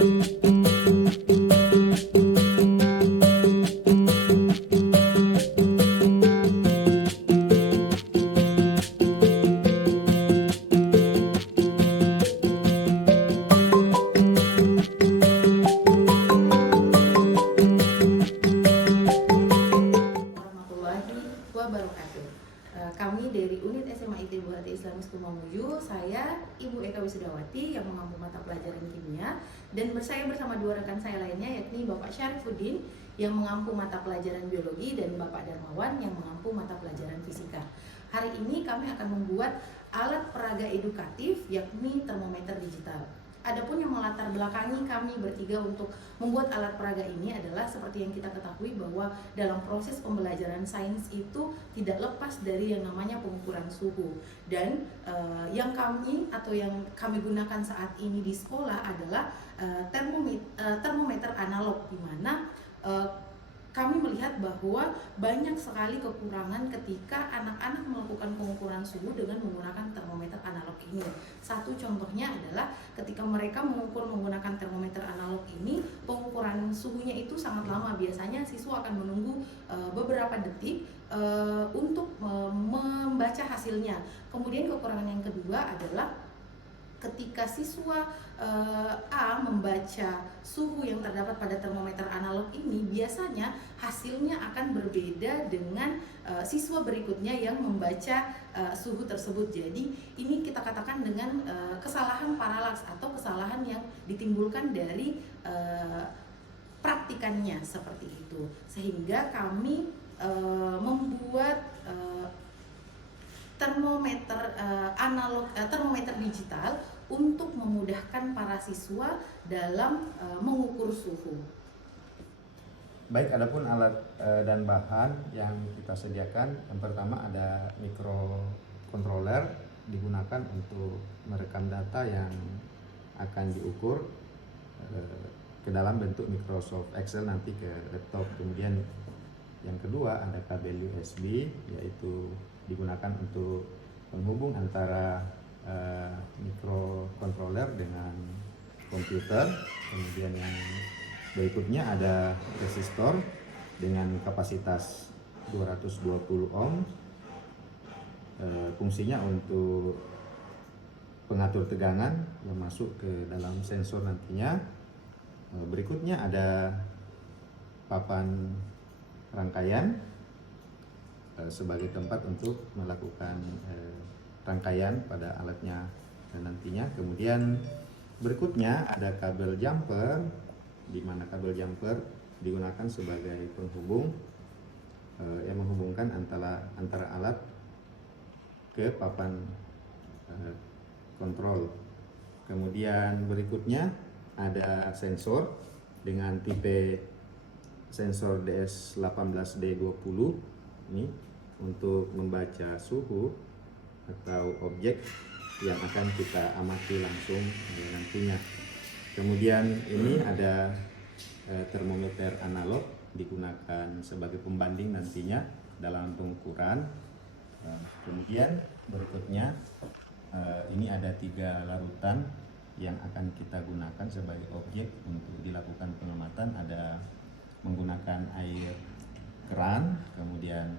Wabarakatuh. Kami dari unit SMA IT Buhati Islamus Mamuju, saya Ibu Eka Wisudawati yang mengampu mata pelajaran kimia, dan saya bersama dua rekan saya lainnya, yakni Bapak Syarifuddin yang mengampu mata pelajaran biologi dan Bapak Darmawan yang mengampu mata pelajaran fisika. Hari ini kami akan membuat alat peraga edukatif, yakni termometer digital. Adapun yang melatar belakangi kami bertiga untuk membuat alat peraga ini adalah seperti yang kita ketahui bahwa dalam proses pembelajaran sains itu tidak lepas dari yang namanya pengukuran suhu, dan yang kami gunakan saat ini di sekolah adalah termometer analog, di mana kami melihat bahwa banyak sekali kekurangan ketika anak-anak melakukan pengukuran suhu dengan menggunakan termometer analog ini. Satu contohnya adalah ketika mereka mengukur menggunakan termometer analog ini, pengukuran suhunya itu sangat lama. Biasanya siswa akan menunggu beberapa detik untuk membaca hasilnya. Kemudian kekurangan yang kedua adalah ketika siswa A membaca suhu yang terdapat pada termometer analog ini, biasanya hasilnya akan berbeda dengan siswa berikutnya yang membaca suhu tersebut. Jadi ini kita katakan dengan kesalahan paralaks atau kesalahan yang ditimbulkan dari praktikannya seperti itu. Sehingga kami membuat termometer termometer digital untuk memudahkan para siswa dalam mengukur suhu. Baik, adapun alat dan bahan yang kita sediakan, yang pertama ada microcontroller, digunakan untuk merekam data yang akan diukur ke dalam bentuk Microsoft Excel nanti ke laptop. Kemudian yang kedua ada kabel USB, yaitu digunakan untuk menghubung antara microcontroller dengan komputer. Kemudian yang berikutnya ada resistor dengan kapasitas 220 ohm. Fungsinya untuk pengatur tegangan yang masuk ke dalam sensor nantinya. Berikutnya ada papan rangkaian sebagai tempat untuk melakukan rangkaian pada alatnya nantinya. Kemudian berikutnya ada kabel jumper, di mana kabel jumper digunakan sebagai penghubung yang menghubungkan antara alat ke papan kontrol. Kemudian berikutnya ada sensor dengan tipe sensor DS18D20 ini untuk membaca suhu atau objek yang akan kita amati langsung nantinya. Kemudian ini ada termometer analog, digunakan sebagai pembanding nantinya dalam pengukuran. Kemudian berikutnya ini ada 3 larutan yang akan kita gunakan sebagai objek untuk dilakukan pengamatan. Ada menggunakan air keran, kemudian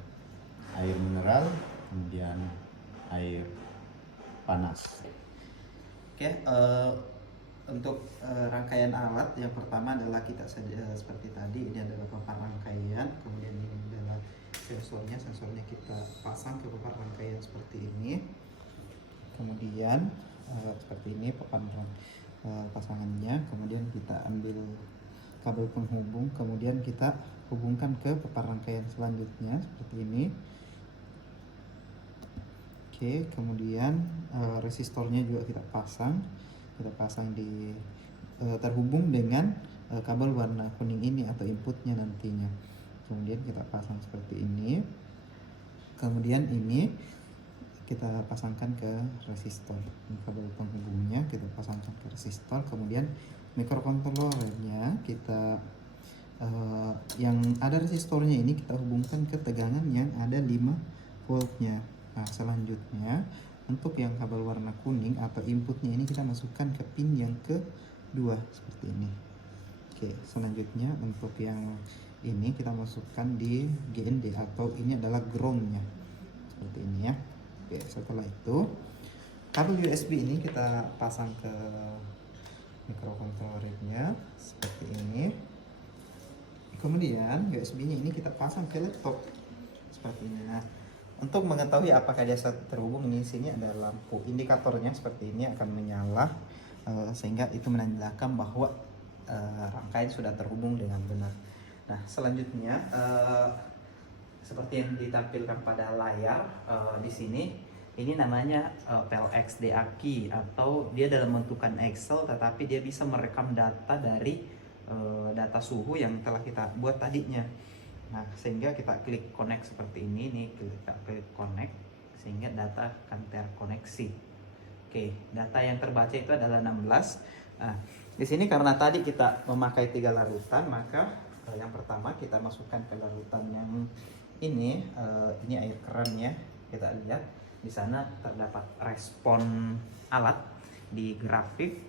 air mineral, kemudian air panas. Oke, untuk rangkaian alat yang pertama adalah kita seperti tadi, ini adalah papan rangkaian, kemudian ini adalah sensornya kita pasang ke papan rangkaian seperti ini. Kemudian seperti ini papan pasangannya, kemudian kita ambil kabel penghubung, kemudian kita hubungkan ke papan rangkaian selanjutnya seperti ini. Oke, kemudian resistornya juga kita pasang di terhubung dengan kabel warna kuning ini atau inputnya nantinya. Kemudian kita pasang seperti ini. Kemudian ini kita pasangkan ke resistor. Ini kabel penghubungnya kita pasangkan ke resistor. Kemudian microcontrollernya kita yang ada resistornya ini kita hubungkan ke tegangan yang ada 5 voltnya. Nah, selanjutnya untuk yang kabel warna kuning atau inputnya ini kita masukkan ke pin yang 2 seperti ini. Oke, selanjutnya untuk yang ini kita masukkan di GND atau ini adalah groundnya seperti ini ya. Oke, setelah itu kabel USB ini kita pasang ke microcontrollernya seperti ini. Kemudian USB-nya ini kita pasang ke laptop seperti ini. Nah, untuk mengetahui apakah dia sudah terhubung, ini sini ada lampu indikatornya seperti ini akan menyala, sehingga itu menandakan bahwa rangkaian sudah terhubung dengan benar. Nah, selanjutnya seperti yang ditampilkan pada layar di sini, ini namanya PLX DA key, atau dia dalam bentukan Excel tetapi dia bisa merekam data dari data suhu yang telah kita buat tadinya. Nah, sehingga kita klik connect seperti ini, nih kita klik connect sehingga data akan terkoneksi. Oke, data yang terbaca itu adalah 16. Nah, di sini karena tadi kita memakai 3 larutan, maka yang pertama kita masukkan ke larutan yang ini air keran ya. Kita lihat di sana terdapat respon alat di grafik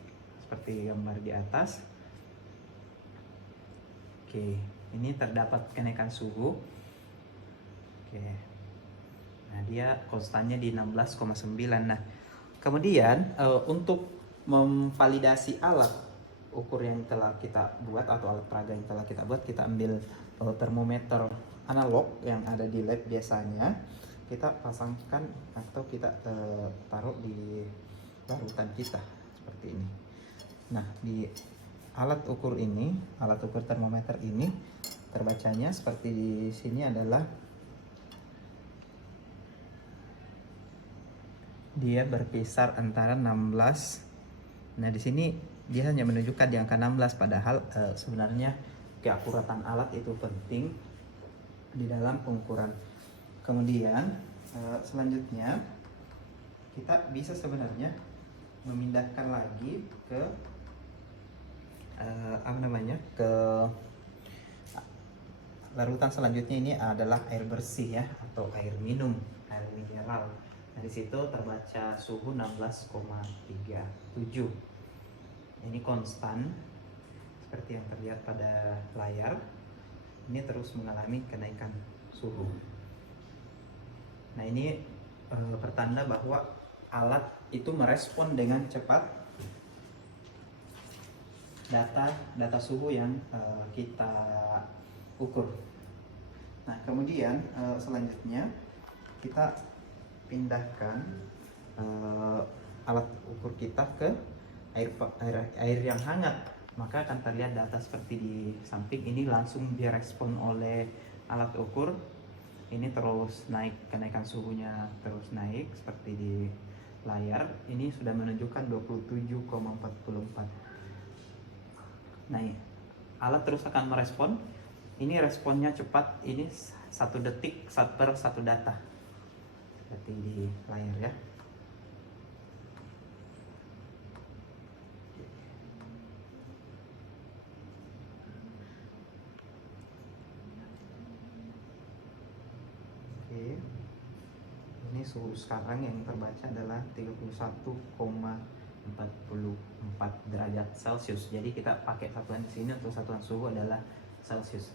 seperti gambar di atas. Oke, ini terdapat kenaikan suhu. Oke. Nah, dia konstannya di 16,9. Nah, kemudian untuk memvalidasi alat ukur yang telah kita buat atau alat peraga yang telah kita buat, kita ambil termometer analog yang ada di lab biasanya. Kita pasangkan atau kita taruh di larutan kita seperti ini. Nah, di alat ukur ini, alat ukur termometer ini terbacanya seperti di sini adalah dia berkisar antara 16. Nah, di sini dia hanya menunjukkan di angka 16, padahal sebenarnya keakuratan alat itu penting di dalam pengukuran. Kemudian selanjutnya kita bisa sebenarnya memindahkan lagi ke ke larutan selanjutnya. Ini adalah air bersih ya, atau air minum, air mineral. Nah, di situ terbaca suhu 16,37. Ini konstan seperti yang terlihat pada layar. Ini terus mengalami kenaikan suhu. Nah, ini pertanda bahwa alat itu merespon dengan cepat data suhu yang kita ukur. Nah, kemudian selanjutnya kita pindahkan alat ukur kita ke air yang hangat, maka akan terlihat data seperti di samping ini langsung direspon oleh alat ukur. Ini terus naik, kenaikan suhunya terus naik seperti di layar. Ini sudah menunjukkan 27,44. Nah, alat terus akan merespon. Ini responnya cepat, ini 1 detik per 1 data seperti di layar ya. Oke, ini suhu sekarang yang terbaca adalah 31,44 derajat Celcius. Jadi kita pakai satuan di sini untuk satuan suhu adalah Celcius.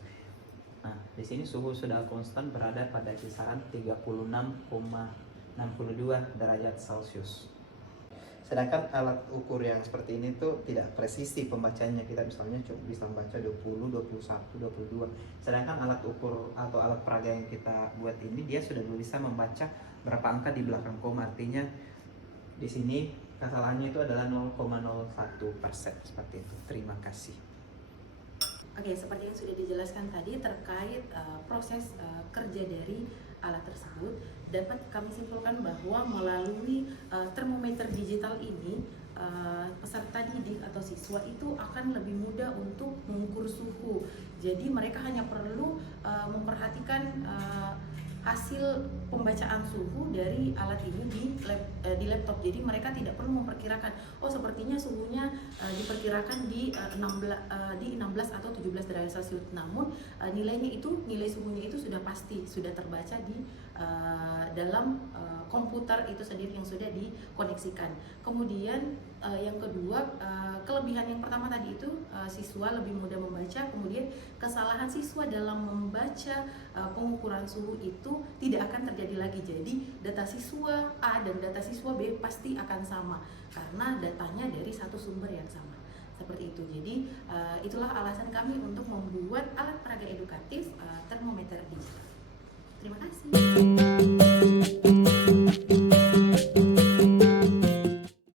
Nah, di sini suhu sudah konstan berada pada kisaran 36,62 derajat Celcius. Sedangkan alat ukur yang seperti ini tuh tidak presisi pembacanya. Kita misalnya cuma bisa membaca 20, 21, 22. Sedangkan alat ukur atau alat peraga yang kita buat ini dia sudah bisa membaca berapa angka di belakang koma. Artinya di sini kesalahannya itu adalah 0,01% seperti itu. Terima kasih. Oke, seperti yang sudah dijelaskan tadi terkait proses kerja dari alat tersebut, dapat kami simpulkan bahwa melalui termometer digital ini peserta didik atau siswa itu akan lebih mudah untuk mengukur suhu. Jadi mereka hanya perlu memperhatikan hasil pembacaan suhu dari alat ini di laptop. Jadi mereka tidak perlu memperkirakan, oh sepertinya suhunya diperkirakan di 16 atau 17 derajat Celcius. Namun nilai suhunya itu sudah pasti, sudah terbaca di dalam komputer itu sendiri yang sudah dikoneksikan. Kemudian Yang kedua, kelebihan yang pertama tadi itu siswa lebih mudah membaca, kemudian kesalahan siswa dalam membaca pengukuran suhu itu tidak akan terjadi lagi. Jadi data siswa A dan data siswa B pasti akan sama karena datanya dari satu sumber yang sama. Seperti itu. Jadi itulah alasan kami untuk membuat alat peraga edukatif termometer digital. Terima kasih.